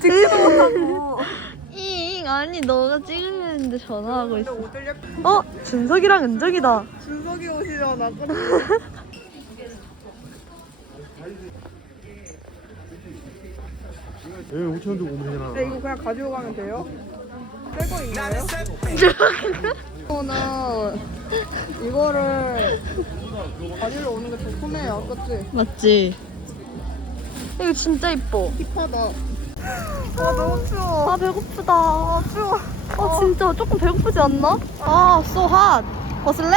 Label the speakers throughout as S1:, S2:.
S1: 찍지도 못하고.
S2: 잉 아니 너가 찍으려 했는데 전화하고 있어.
S1: 옷을 약
S2: 준석이랑 은정이다.
S1: 준석이 옷이잖아.
S3: 여기 5천 원 주고 오면 되잖아.
S1: 네, 이거 그냥 가지고 가면 돼요? 새거 있나요? 이거는 이거를 가지러 오는 게 좋구네요, 그치?
S2: 맞지? 이거 진짜 이뻐.
S1: 힙하다. 아 너무 추워.
S2: 아 배고프다.
S1: 아 추워.
S2: 아 진짜 조금 배고프지 않나? 아 so hot. 벗을래?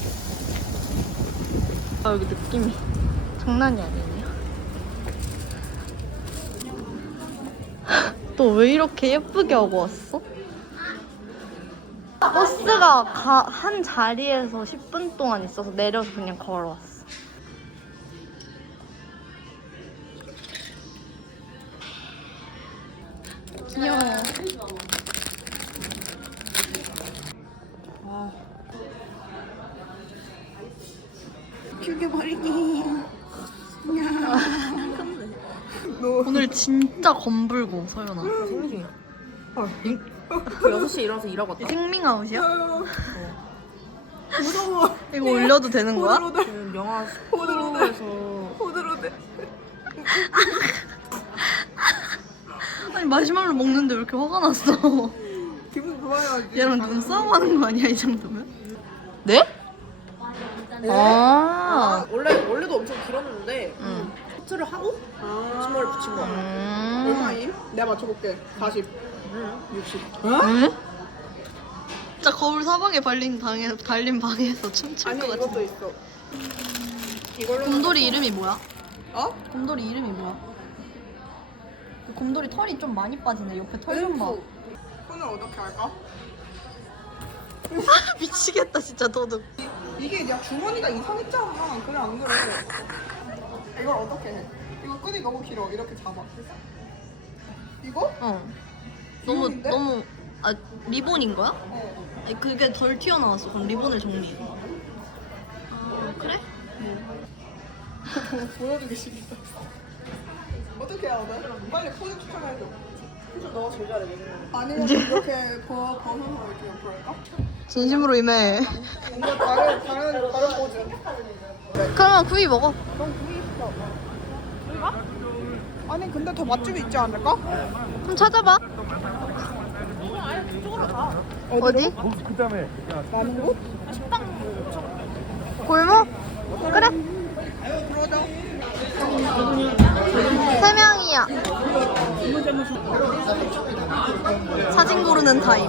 S2: 아 여기 느낌이 장난이 아니네요. 너 왜 이렇게 예쁘게 하고 왔어? 버스가 한 자리에서 10분 동안 있어서 내려서 그냥 걸어왔어. 귀여워.
S1: 죽여버리기.
S2: 오늘 진짜 검불고 서연아.
S4: 생리중이야. 저 6시에 일어나서 일하고 왔다.
S2: 생밍아웃이야?
S1: 무서워.
S2: 이거 올려도 되는 거야?
S4: 지금 영화 스포에서
S1: 호들호들.
S2: 아니 마시멜로 먹는데 왜 이렇게 화가 났어?
S1: 기분 좋아야지.
S2: 얘랑 눈싸움 하는 거 아니야 이 정도면? 네? 아.
S4: 원래도 엄청 길었는데
S2: 응.
S4: 커트를 하고 치마를 붙인 거야.
S1: 얼마임? 내가 맞춰볼게. 40. 60.
S2: 응? 진짜 거울 사방에 달린 방에서 춤출
S1: 아니
S2: 것
S1: 이것도
S2: 같은데.
S1: 있어. 이걸로
S2: 곰돌이 이름이 뭐야?
S1: 어?
S2: 곰돌이 이름이 뭐야? 그 곰돌이 털이 좀 많이 빠지네. 옆에 털 좀 봐.
S1: 손을 어떻게 할까?
S2: 미치겠다 진짜 도둑.
S1: 이게 야 주머니가 이상했잖아. 그래 안 그래? 이걸 어떻게 해? 이거 끈이 너무 길어. 이렇게 잡아. 이거?
S2: 너무
S1: 귀여운데?
S2: 아 리본인 거야?
S1: 어.
S2: 아니, 그게 덜 튀어나왔어. 그럼 리본을 정리해. 아 그래?
S1: 보여주기 싫다. 어떻게 해야 돼? 빨리 포즈 추천해줘.
S4: 너가 제일 잘해.
S1: 아니면 이렇게 벗어서 이렇게 옆으로 할까?
S2: 진심으로 임해.
S1: 뭔가 다른 포즈.
S2: 그러면 구이 먹어.
S1: 넌 구이 시켜. 아니 근데 더 맛집이 있지 않을까?
S2: 그럼 찾아봐. 어디?
S3: 그 다음에
S1: 많은 곳?
S2: 골목? 그래.
S1: 그러자.
S2: 3명이야. 사진 고르는 타임.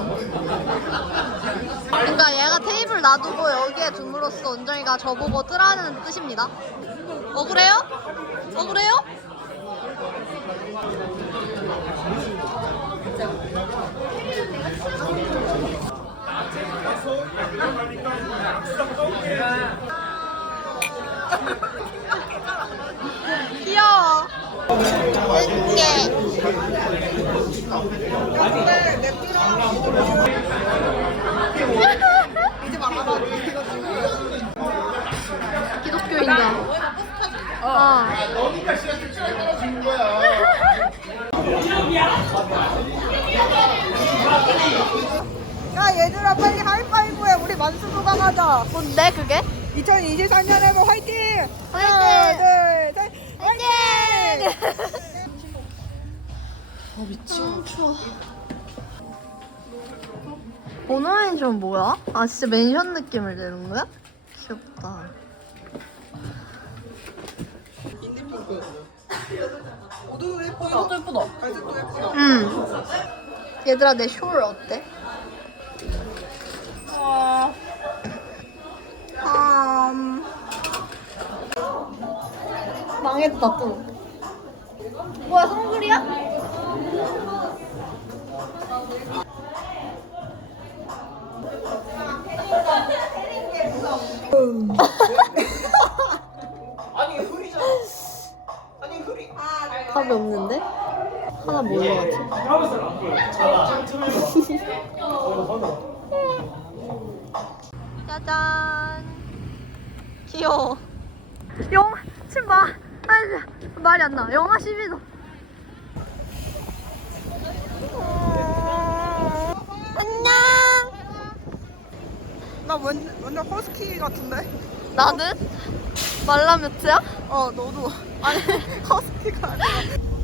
S2: 그러니까 얘가 테이블 놔두고 여기에 둠으로써 은정이가 저보고 뜨라는 뜻입니다. 억울해요? 억울해요? 귀여워.
S1: 근데 맥주랑 이제 말하라. 이거 지금
S2: 기독교인가? 어.
S1: 야 얘들아 빨리 하이파이브해. 우리 만수무강하자.
S2: 뭔데 그게?
S1: 2024년에도 화이팅!
S2: 화이팅!
S1: 하나 둘 셋 화이팅!
S2: 너무 추워. 번호 멘션 뭐야? 아 진짜 멘션 느낌을 내는 거야? 귀엽다.
S1: 인디핑크 모두 예쁘다.
S4: 이것도 예쁘다.
S1: 갈색도 예쁘다.
S2: 얘들아 내 숄 어때? 망했다 또. 뭐야 성글이야?
S4: 아니 흐리잖아. 아니 흐리.
S2: 답이 없는데? 하나 뭐 올라갔지? 짜잔. 귀여워. 지금 봐. 아니 말이 안 나. 영하 12도.
S1: 완전 허스키 같은데?
S2: 나는 말라뮤트야?
S1: 너도. 아니, 허스키가 아니라.